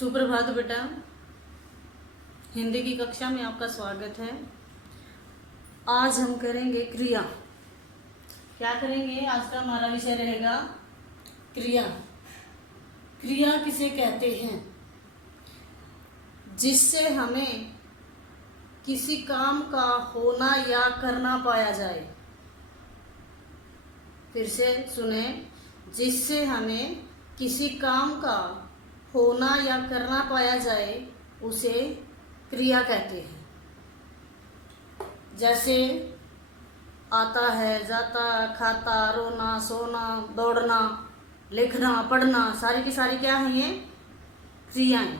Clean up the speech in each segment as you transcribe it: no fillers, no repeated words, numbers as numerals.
सुप्रभात बेटा, हिंदी की कक्षा में आपका स्वागत है। आज हम करेंगे क्रिया। क्या करेंगे? आज का हमारा विषय रहेगा क्रिया। क्रिया किसे कहते हैं? जिससे हमें किसी काम का होना या करना पाया जाए। फिर से सुने, जिससे हमें किसी काम का होना या करना पाया जाए उसे क्रिया कहते हैं। जैसे आता है, जाता, खाता, रोना, सोना, दौड़ना, लिखना, पढ़ना, सारी की सारी क्या है? ये क्रियाएं।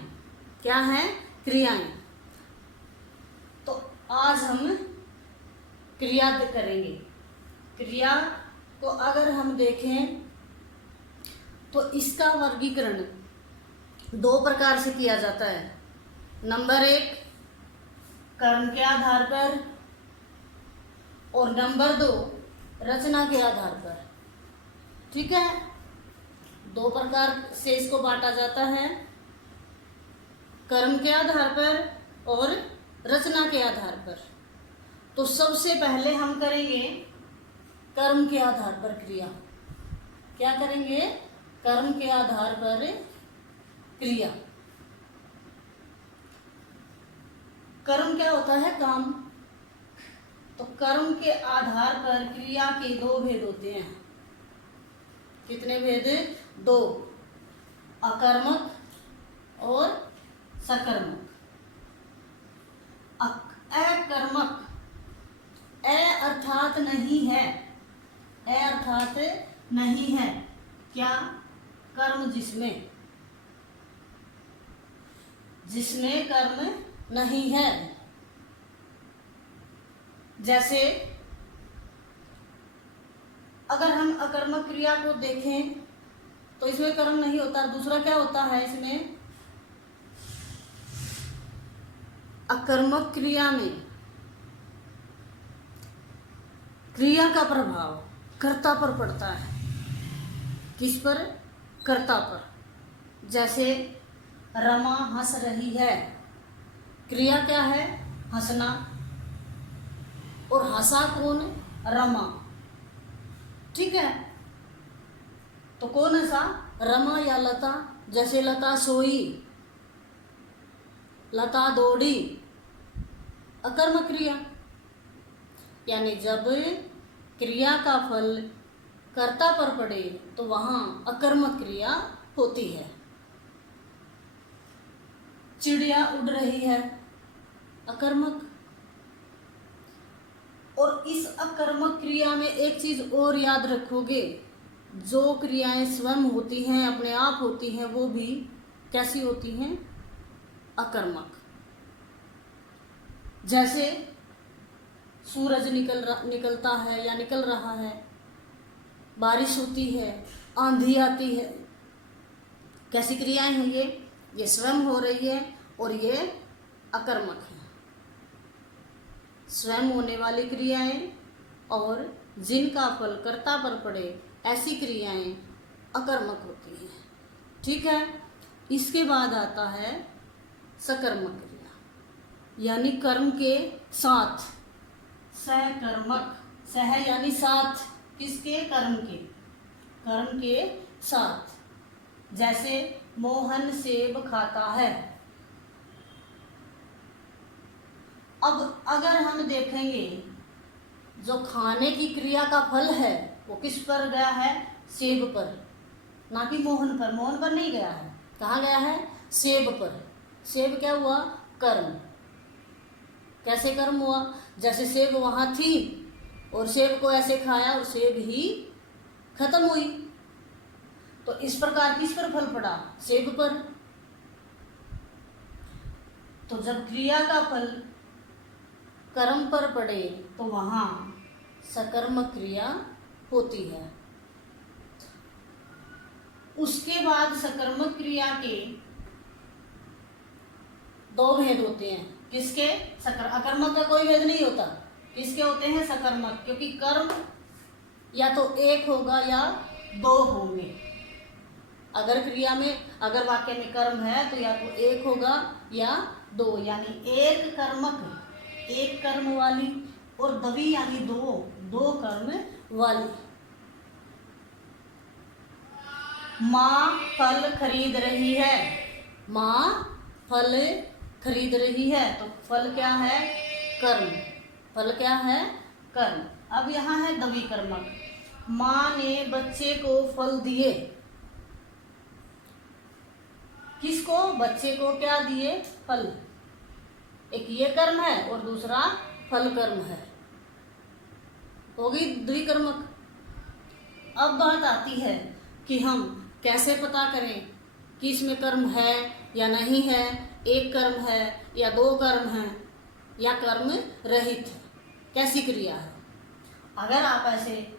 क्या हैं? क्रियाएं। तो आज हम क्रिया करेंगे। क्रिया को अगर हम देखें तो इसका वर्गीकरण दो प्रकार से किया जाता है। नंबर एक, कर्म के आधार पर, और नंबर दो, रचना के आधार पर। ठीक है, दो प्रकार से इसको बांटा जाता है, कर्म के आधार पर और रचना के आधार पर। तो सबसे पहले हम करेंगे कर्म के आधार पर क्रिया। क्या करेंगे? कर्म के आधार पर क्रिया। कर्म क्या होता है? काम। तो कर्म के आधार पर क्रिया के दो भेद होते हैं। कितने भेद? दो, अकर्मक और सकर्मक। अकर्मक, अ अर्थात नहीं है, अ अर्थात नहीं है। क्या? कर्म जिसमें कर्म नहीं है। जैसे अगर हम अकर्मक क्रिया को देखें तो इसमें कर्म नहीं होता। दूसरा क्या होता है इसमें? अकर्मक क्रिया में क्रिया का प्रभाव कर्ता पर पड़ता है। किस पर? कर्ता पर। जैसे रमा हंस रही है, क्रिया क्या है? हंसना। और हंसा कौन? रमा। ठीक है, तो कौन हंसा? रमा या लता। जैसे लता सोई, लता दौड़ी, अकर्मक क्रिया। यानी जब क्रिया का फल कर्ता पर पड़े तो वहां अकर्मक क्रिया होती है। चिड़िया उड़ रही है, अकर्मक। और इस अकर्मक क्रिया में एक चीज और याद रखोगे, जो क्रियाएं स्वयं होती हैं, अपने आप होती हैं, वो भी कैसी होती हैं? अकर्मक। जैसे सूरज निकलता है या निकल रहा है, बारिश होती है, आंधी आती है, कैसी क्रियाएं हैं ये स्वयं हो रही है और ये अकर्मक है। स्वयं होने वाली क्रियाएं और जिनका फल कर्ता पर पड़े, ऐसी क्रियाएं अकर्मक होती हैं। ठीक है, इसके बाद आता है सकर्मक क्रिया, यानी कर्म के साथ। सकर्मक, सह यानी साथ, किसके? कर्म के। कर्म के साथ। जैसे मोहन सेब खाता है। अब अगर हम देखेंगे, जो खाने की क्रिया का फल है वो किस पर गया है? सेब पर, ना कि मोहन पर। मोहन पर नहीं गया है। कहाँ गया है? सेब पर। सेब क्या हुआ? कर्म। कैसे कर्म हुआ? जैसे सेब वहां थी और सेब को ऐसे खाया और सेब ही खत्म हुई। तो इस प्रकार किस पर फल पड़ा? सेब पर। तो जब क्रिया का फल कर्म पर पड़े तो वहां सकर्मक क्रिया होती है। उसके बाद सकर्मक क्रिया के दो भेद होते हैं। किसके? अकर्मक का कोई भेद नहीं होता। किसके होते हैं? सकर्मक। क्योंकि कर्म या तो एक होगा या दो होंगे। अगर क्रिया में, अगर वाक्य में कर्म है तो या तो एक होगा या दो, यानी एक कर्मक एक कर्म वाली, और दवी यानी दो, दो कर्म वाली। माँ फल खरीद रही है, माँ फल खरीद रही है, तो फल क्या है? कर्म। फल क्या है? कर्म। अब यहाँ है दवी कर्मक। माँ ने बच्चे को फल दिए, किसको? बच्चे को क्या दिए? फल। एक ये कर्म है और दूसरा फल कर्म है, होगी द्विकर्मक। अब बात आती है कि हम कैसे पता करें कि इसमें कर्म है या नहीं है, एक कर्म है या दो कर्म है या कर्म रहित है, कैसी क्रिया है। अगर आप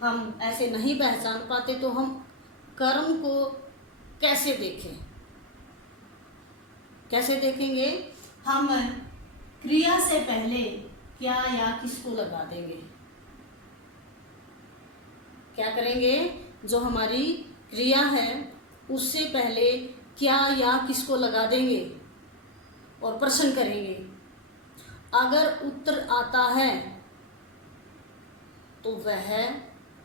हम ऐसे नहीं पहचान पाते तो हम कर्म को कैसे देखें? कैसे देखेंगे? हम क्रिया से पहले क्या या किसको लगा देंगे। क्या करेंगे? जो हमारी क्रिया है उससे पहले क्या या किसको लगा देंगे और प्रश्न करेंगे। अगर उत्तर आता है तो वह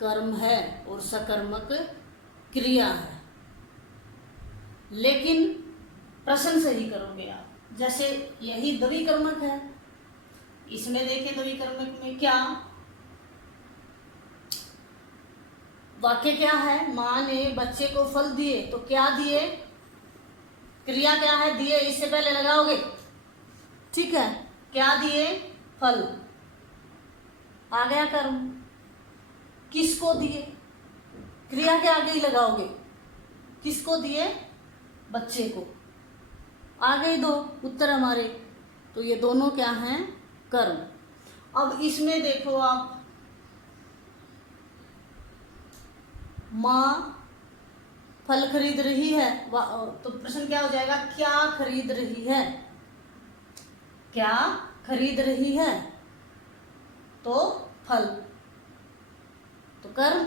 कर्म है और सकर्मक क्रिया है। लेकिन प्रश्न सही करोगे आप। जैसे यही द्विकर्मक है, इसमें देखें द्विकर्मक में क्या वाक्य क्या है? माँ ने बच्चे को फल दिए, तो क्या दिए? क्रिया क्या है? दिए, इससे पहले लगाओगे, ठीक है। क्या दिए? फल। आ गया कर्म। किसको दिए? क्रिया के आगे ही लगाओगे। किसको दिए? बच्चे को। आ गए दो उत्तर हमारे, तो ये दोनों क्या हैं? कर्म। अब इसमें देखो आप, माँ फल खरीद रही है, तो प्रश्न क्या हो जाएगा? क्या खरीद रही है? क्या खरीद रही है? तो फल, तो कर्म।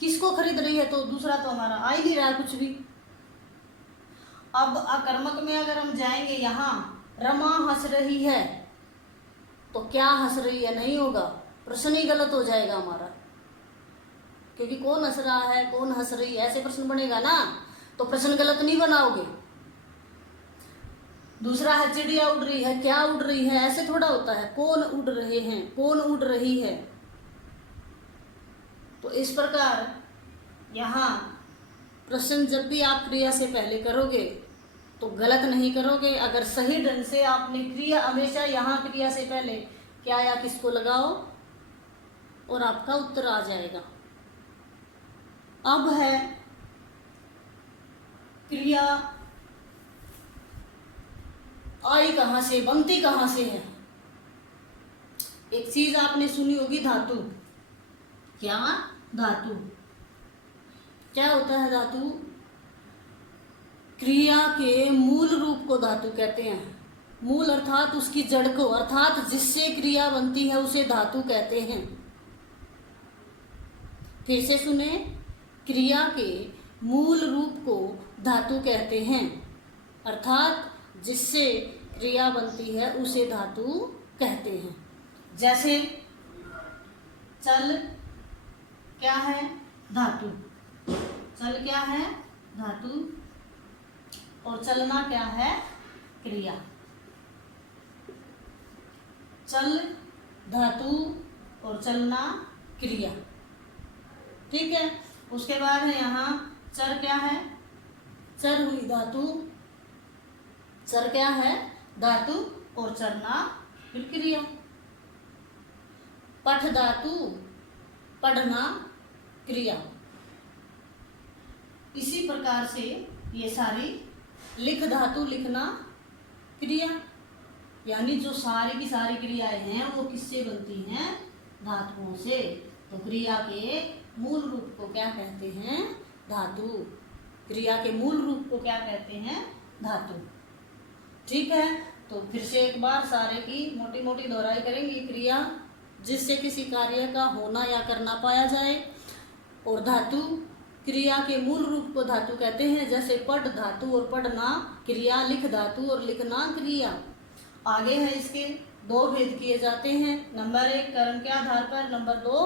किसको खरीद रही है? तो दूसरा तो हमारा आ ही नहीं रहा कुछ भी। अब अकर्मक में अगर हम जाएंगे, यहाँ रमा हंस रही है, तो क्या हंस रही है? नहीं होगा, प्रश्न ही गलत हो जाएगा हमारा, क्योंकि कौन हंस रहा है, कौन हंस रही है, ऐसे प्रश्न बनेगा ना, तो प्रश्न गलत नहीं बनाओगे। दूसरा है चिड़िया उड़ रही है, क्या उड़ रही है, ऐसे थोड़ा होता है। कौन उड़ रहे हैं, कौन उड़ रही है। तो इस प्रकार यहाँ प्रश्न जब भी आप क्रिया से पहले करोगे तो गलत नहीं करोगे। अगर सही ढंग से आपने क्रिया, हमेशा यहाँ क्रिया से पहले क्या या किसको लगाओ और आपका उत्तर आ जाएगा। अब है क्रिया आई कहाँ से, बनती कहाँ से है। एक चीज आपने सुनी होगी, धातु। क्या? धातु। क्या होता है धातु? क्रिया के मूल रूप को धातु कहते हैं। मूल अर्थात उसकी जड़ को, अर्थात जिससे क्रिया बनती है उसे धातु कहते हैं। फिर से सुने, क्रिया के मूल रूप को धातु कहते हैं, अर्थात जिससे क्रिया बनती है उसे धातु कहते हैं। जैसे चल क्या है? धातु। चल क्या है? धातु। और चलना क्या है? क्रिया। चल धातु और चलना क्रिया, ठीक है। उसके बाद है यहाँ चर क्या है? चर हुई धातु। चर क्या है? धातु और चरना फिर क्रिया। पठ धातु, पढ़ना क्रिया। इसी प्रकार से ये सारी लिख धातु, लिखना क्रिया, यानी जो सारी की सारी क्रियाएं हैं वो किससे बनती हैं? धातुओं से। तो क्रिया के मूल रूप को क्या कहते हैं? धातु। क्रिया के मूल रूप को क्या कहते हैं? धातु, ठीक है। तो फिर से एक बार सारे की मोटी मोटी दोहराई करेंगे। क्रिया जिससे किसी कार्य का होना या करना पाया जाए, और धातु क्रिया के मूल रूप को धातु कहते हैं, जैसे पढ़ धातु और पढ़ना क्रिया, लिख धातु और लिखना क्रिया। आगे है इसके दो भेद किए जाते हैं। नंबर 1 कर्म के आधार पर, नंबर 2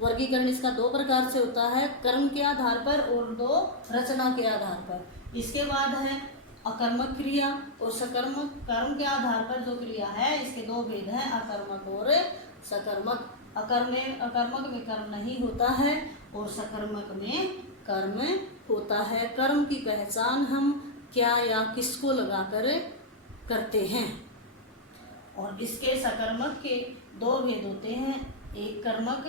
वर्गीकरण इसका 2 प्रकार से होता है, कर्म के आधार पर और 2 रचना के आधार पर। इसके बाद है अकर्मक क्रिया और सकर्मक। कर्म के आधार पर जो क्रिया है इसके 2 भेद हैं, अकर्मक और सकर्मक। अकर्मक में कर्म नहीं होता है और सकर्मक में कर्म होता है। कर्म की पहचान हम क्या या किसको लगाकर करते हैं। और इसके सकर्मक के 2 भेद होते हैं, एक कर्मक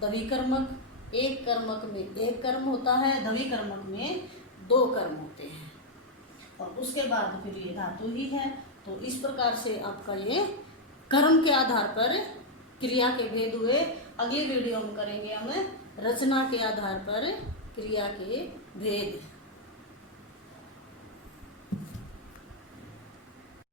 द्विकर्मक। एक कर्मक में एक कर्म होता है, द्विकर्मक में 2 कर्म होते हैं। और उसके बाद फिर ये धातु ही है। तो इस प्रकार से आपका ये कर्म के आधार पर क्रिया के भेद हुए। अगली वीडियो में करेंगे हम रचना के आधार पर क्रिया के भेद।